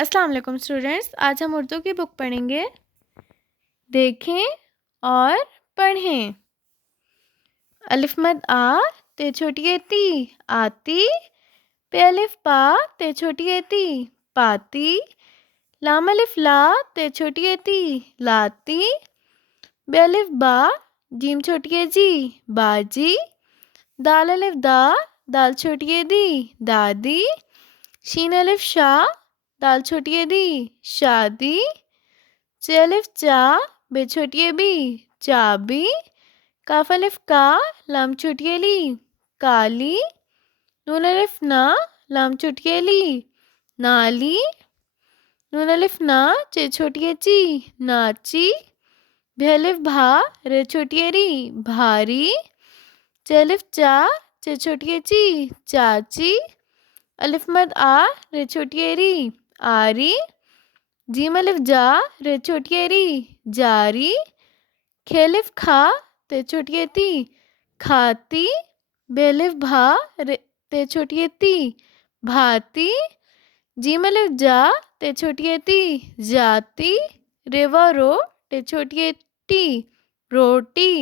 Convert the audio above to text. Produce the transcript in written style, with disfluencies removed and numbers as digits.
अस्सलाम वालेकुम स्टूडेंट्स, आज हम उर्दू की बुक पढ़ेंगे। देखें और पढ़ें। अलिफ मद आ ते छोटी ए ती आती, पे अलिफ पा ते छोटी ए ती पाती, लाम अलिफ ला ते छोटी ए ती लाती, बे अलिफ बा जीम छोटी ए जी बाजी, दाल अलिफ दा दाल छोटी ए दी दादी, शीन अलिफ शा दाल छोटी ए दी शादी, चे अलिफ चा बे छोटी ए बी चाबी, काफ अलिफ का लाम छोटी ए ली काली, नून अलिफ ना लाम छोटी ए ली नाली, नून अलिफ ना चे छोटी ए ची नाची, भे अलिफ भा रे छोटी ए री भारी, चे अलिफ चा चे छोटी ए ची चाची, अलिफ मद आ रे छोटी ए री आरी, जीम अलिफ जा रे छोटी ए री जारी, खे अलिफ खा ते छोटी ए ती खाती, बे अलिफ भा रे ते छोटी ए ती भाती, जीम अलिफ जा ते छोटी ए ती जाती, रेवा रो ते छोटी ए टी रोटी।